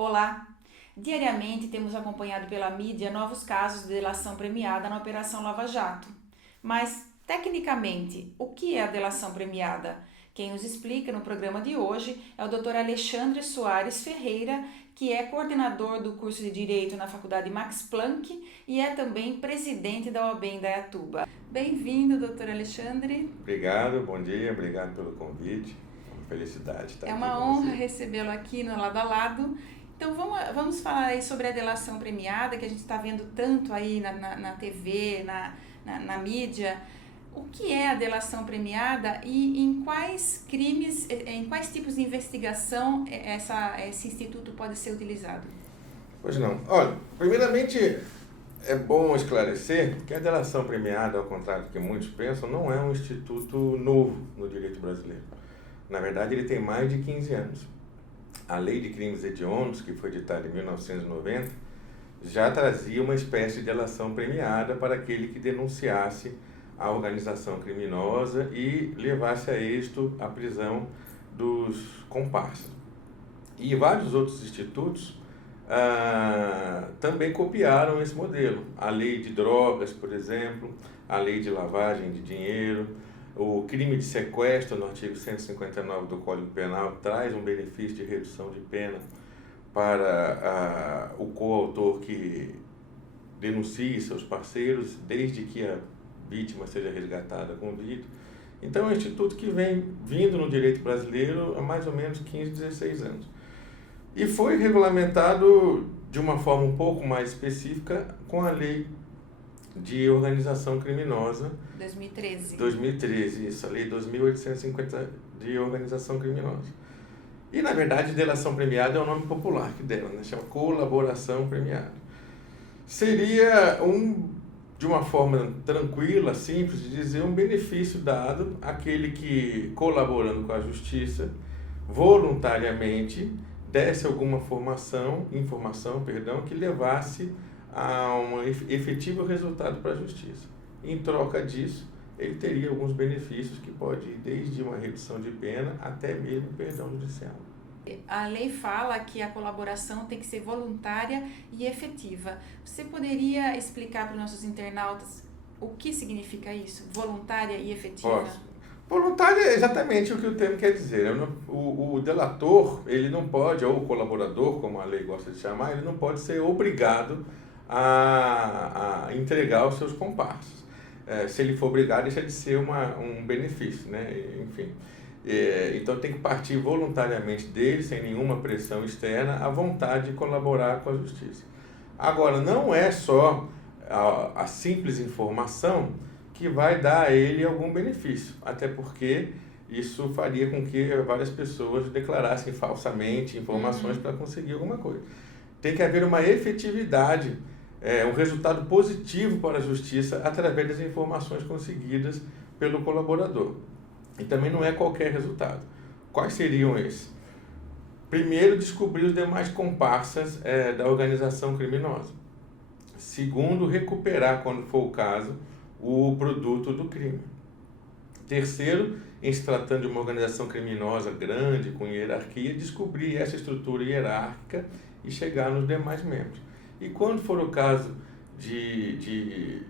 Olá! Diariamente temos acompanhado pela mídia novos casos de delação premiada na Operação Lava Jato. Mas, tecnicamente, o que é a delação premiada? Quem nos explica no programa de hoje é o Dr. Alexandre Soares Ferreira, que é coordenador do curso de Direito na Faculdade Max Planck e é também presidente da OAB em Indaiatuba. Bem-vindo, Dr. Alexandre. Obrigado, bom dia, obrigado pelo convite. É uma felicidade estar É aqui uma com honra você. recebê-lo aqui no Lado a Lado. Então vamos falar aí sobre a delação premiada, que a gente está vendo tanto aí na TV, na mídia. O que é a delação premiada e em quais crimes, em quais tipos de investigação esse instituto pode ser utilizado? Pois não. Olha, primeiramente é bom esclarecer que a delação premiada, ao contrário do que muitos pensam, não é um instituto novo no direito brasileiro. Na verdade, ele tem mais de 15 anos. A Lei de Crimes Hediondos, que foi editada em 1990, já trazia uma espécie de delação premiada para aquele que denunciasse a organização criminosa e levasse a êxito a prisão dos comparsas. E vários outros institutos também copiaram esse modelo. A lei de drogas, por exemplo, a lei de lavagem de dinheiro, o crime de sequestro no artigo 159 do Código Penal traz um benefício de redução de pena para o coautor que denuncie seus parceiros, desde que a vítima seja resgatada com vida. Então é um instituto que vem vindo no direito brasileiro há mais ou menos 15, 16 anos. E foi regulamentado de uma forma um pouco mais específica com a Lei de Organização Criminosa 2013, isso, a Lei 2.850 de Organização Criminosa. E, na verdade, delação premiada é o nome popular que deram, né? Chama colaboração premiada. Seria, de uma forma tranquila, simples, de dizer um benefício dado àquele que, colaborando com a justiça, voluntariamente desse alguma informação, que levasse a um efetivo resultado para a justiça. Em troca disso, ele teria alguns benefícios que pode ir desde uma redução de pena até mesmo perdão judicial. A lei fala que a colaboração tem que ser voluntária e efetiva. Você poderia explicar para os nossos internautas o que significa isso? Voluntária e efetiva? Posso. Voluntária é exatamente o que o termo quer dizer. O delator, ele não pode, ou o colaborador, como a lei gosta de chamar, ele não pode ser obrigado a entregar os seus comparsas. Se ele for obrigado, deixa de ser um benefício, né? Enfim. Então tem que partir voluntariamente dele, sem nenhuma pressão externa, a vontade de colaborar com a justiça. Agora, não é só a simples informação que vai dar a ele algum benefício, até porque isso faria com que várias pessoas declarassem falsamente informações para conseguir alguma coisa. Tem que haver uma efetividade, um resultado positivo para a justiça através das informações conseguidas pelo colaborador. E também não é qualquer resultado. Quais seriam esses? Primeiro, descobrir os demais comparsas da organização criminosa. Segundo, recuperar, quando for o caso, o produto do crime. Terceiro, em se tratando de uma organização criminosa grande, com hierarquia, descobrir essa estrutura hierárquica e chegar nos demais membros. E quando for o caso de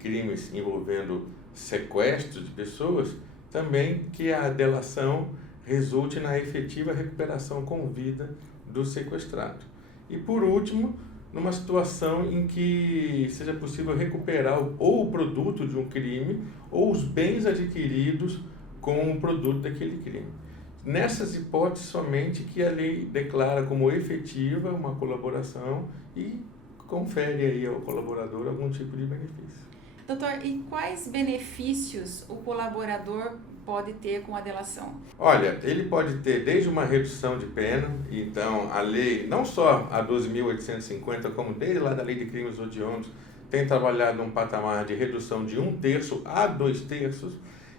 crimes envolvendo sequestro de pessoas, também que a delação resulte na efetiva recuperação com vida do sequestrado. E por último, numa situação em que seja possível recuperar ou o produto de um crime ou os bens adquiridos com o produto daquele crime. Nessas hipóteses somente que a lei declara como efetiva uma colaboração e confere aí ao colaborador algum tipo de benefício. Doutor, e quais benefícios o colaborador pode ter com a delação? Olha, ele pode ter desde uma redução de pena, então a lei, não só a 12.850, como desde lá da Lei de Crimes Hediondos, tem trabalhado num patamar de redução de 1/3 a 2/3,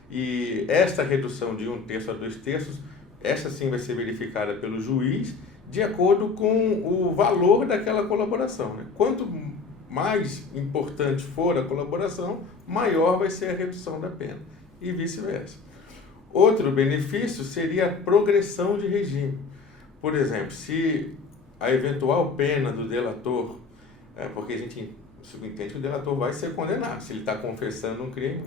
e esta redução de 1/3 a 2/3, essa sim vai ser verificada pelo juiz, de acordo com o valor daquela colaboração, né? Quanto mais importante for a colaboração, maior vai ser a redução da pena, e vice-versa. Outro benefício seria a progressão de regime. Por exemplo, se a eventual pena do delator, porque a gente subentende que o delator vai ser condenado, se ele está confessando um crime.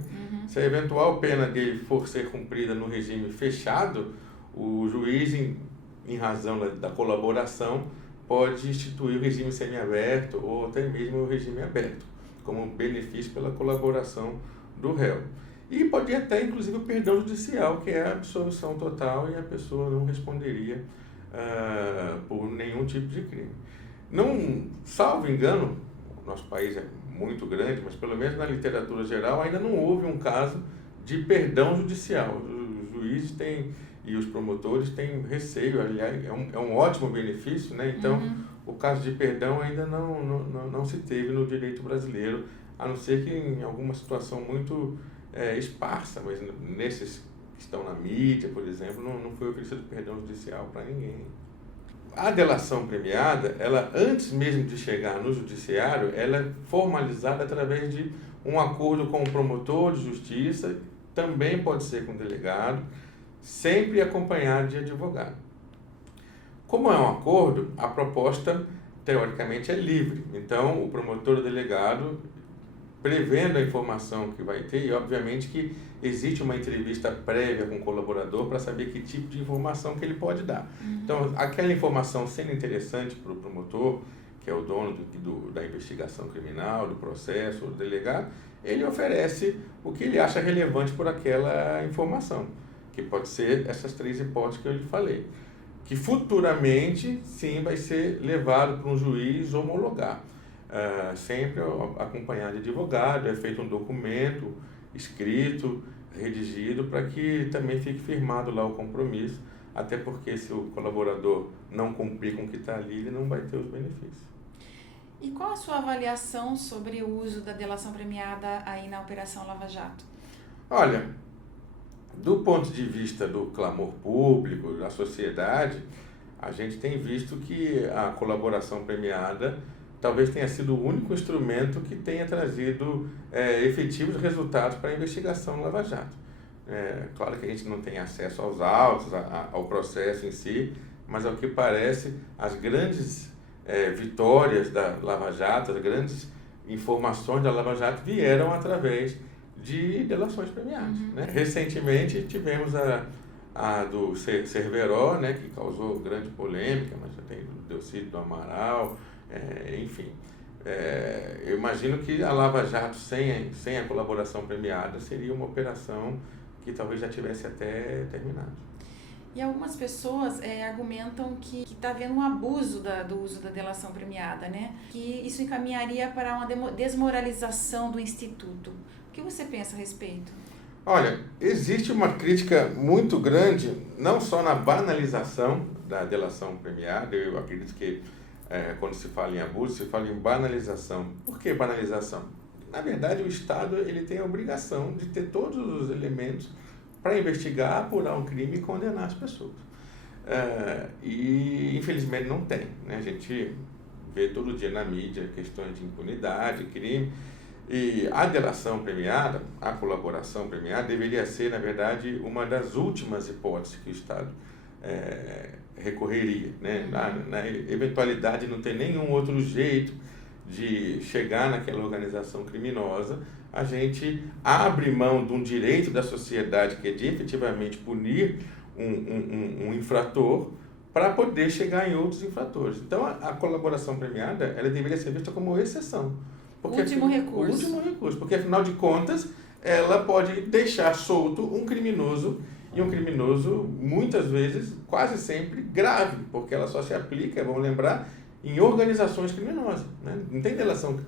Se a eventual pena dele for ser cumprida no regime fechado, o juiz, em razão da colaboração, pode instituir o regime semiaberto ou até mesmo o regime aberto, como benefício pela colaboração do réu. E pode até, inclusive, o perdão judicial, que é a absolvição total e a pessoa não responderia por nenhum tipo de crime. Não, salvo engano, o nosso país é muito grande, mas pelo menos na literatura geral ainda não houve um caso de perdão judicial. Os juízes têm e os promotores têm receio, aliás, é um ótimo benefício, né? Então, o caso de perdão ainda não se teve no direito brasileiro, a não ser que em alguma situação muito esparsa, mas nesses que estão na mídia, por exemplo, não foi oferecido perdão judicial para ninguém. A delação premiada, ela antes mesmo de chegar no judiciário, ela é formalizada através de um acordo com o promotor de justiça, também pode ser com o delegado, sempre acompanhado de advogado. Como é um acordo, a proposta teoricamente é livre. Então, o promotor ou delegado, prevendo a informação que vai ter, e obviamente que existe uma entrevista prévia com o colaborador para saber que tipo de informação que ele pode dar. Então, aquela informação sendo interessante para o promotor, que é o dono da investigação criminal, do processo, do delegado, ele oferece o que ele acha relevante por aquela informação, que pode ser essas 3 hipóteses que eu lhe falei, que futuramente, sim, vai ser levado para um juiz homologar. Sempre acompanhado de advogado, é feito um documento escrito, redigido, para que também fique firmado lá o compromisso, até porque se o colaborador não cumprir com o que está ali, ele não vai ter os benefícios. E qual a sua avaliação sobre o uso da delação premiada aí na Operação Lava Jato? Olha, do ponto de vista do clamor público, da sociedade, a gente tem visto que a colaboração premiada talvez tenha sido o único instrumento que tenha trazido efetivos resultados para a investigação no Lava Jato. Claro que a gente não tem acesso aos autos, ao processo em si, mas ao que parece, as grandes vitórias da Lava Jato, as grandes informações da Lava Jato vieram através de delações premiadas. Né? Recentemente tivemos a do Cerveró, né, que causou grande polêmica, mas já tem o Delcídio do Amaral, enfim. Eu imagino que a Lava Jato sem a colaboração premiada seria uma operação que talvez já tivesse até terminado. E algumas pessoas argumentam que está havendo um abuso do uso da delação premiada, né? Que isso encaminharia para uma desmoralização do Instituto. O que você pensa a respeito? Olha, existe uma crítica muito grande, não só na banalização da delação premiada, eu acredito que quando se fala em abuso, se fala em banalização. Por que banalização? Na verdade, o Estado ele tem a obrigação de ter todos os elementos para investigar, apurar um crime e condenar as pessoas. E, infelizmente, não tem. Né? A gente vê todo dia na mídia questões de impunidade, crime. E a delação premiada, a colaboração premiada, deveria ser, na verdade, uma das últimas hipóteses que o Estado recorreria. Né? Na eventualidade de não ter nenhum outro jeito de chegar naquela organização criminosa, a gente abre mão de um direito da sociedade, que é de efetivamente punir um infrator, para poder chegar em outros infratores. Então, a colaboração premiada, ela deveria ser vista como exceção. Último recurso. Último recurso, porque, afinal de contas, ela pode deixar solto um criminoso, e um criminoso, muitas vezes, quase sempre grave, porque ela só se aplica, vamos lembrar, em organizações criminosas. Né? Não tem delação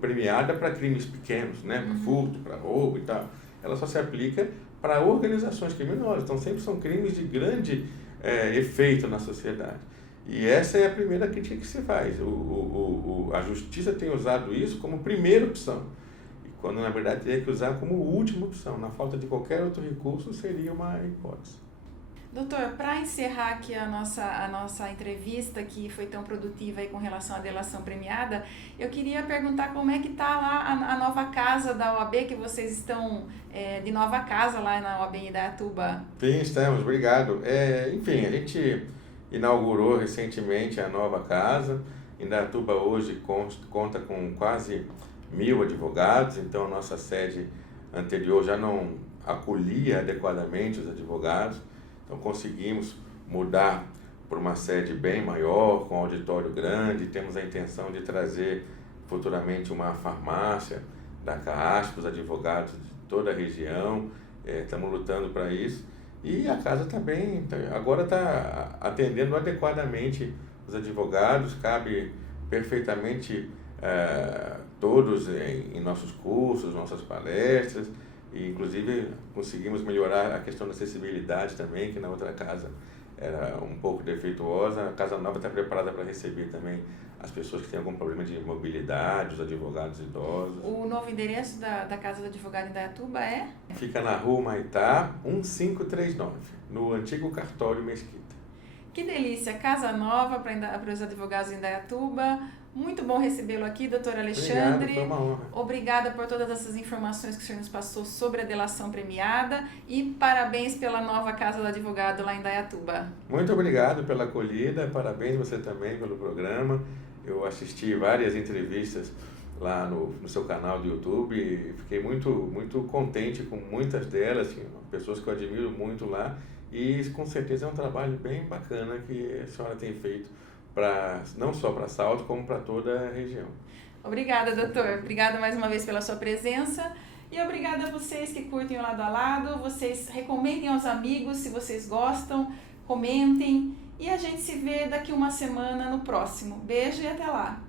premiada para crimes pequenos, né? Para furto, para roubo e tal. Ela só se aplica para organizações criminosas. Então, sempre são crimes de grande efeito na sociedade. E essa é a primeira crítica que se faz. A justiça tem usado isso como primeira opção, e quando, na verdade, teria que usar como última opção. Na falta de qualquer outro recurso, seria uma hipótese. Doutor, para encerrar aqui a nossa entrevista, que foi tão produtiva aí com relação à delação premiada, eu queria perguntar como é que está lá a nova casa da OAB, que vocês estão de nova casa lá na OAB em Indaiatuba. Sim, estamos, obrigado. Enfim, a gente inaugurou recentemente a nova casa. Indaiatuba hoje conta com quase 1.000 advogados, então a nossa sede anterior já não acolhia adequadamente os advogados, então conseguimos mudar para uma sede bem maior, com auditório grande. Temos a intenção de trazer futuramente uma farmácia da CAASP para os advogados de toda a região. Estamos lutando para isso. E a casa também agora está atendendo adequadamente os advogados, cabe perfeitamente todos em nossos cursos, nossas palestras, e inclusive conseguimos melhorar a questão da acessibilidade também, que na outra casa era um pouco defeituosa. A casa nova está preparada para receber também as pessoas que têm algum problema de mobilidade, os advogados idosos. O novo endereço da Casa do Advogado em Indaiatuba é? Fica na Rua Humaitá, 1539, no antigo cartório Mesquita. Que delícia, casa nova para os advogados em Indaiatuba. Muito bom recebê-lo aqui, doutor Alexandre. Obrigado, foi uma honra. Obrigada por todas essas informações que o senhor nos passou sobre a delação premiada e parabéns pela nova Casa do Advogado lá em Indaiatuba. Muito obrigado pela acolhida, parabéns você também pelo programa. Eu assisti várias entrevistas lá no seu canal do YouTube e fiquei muito contente com muitas delas, pessoas que eu admiro muito lá, e com certeza é um trabalho bem bacana que a senhora tem feito, não só para Salto, como para toda a região. Obrigada, doutor. Obrigada mais uma vez pela sua presença e obrigada a vocês que curtem o Lado a Lado. Vocês recomendem aos amigos se vocês gostam, comentem e a gente se vê daqui uma semana no próximo. Beijo e até lá!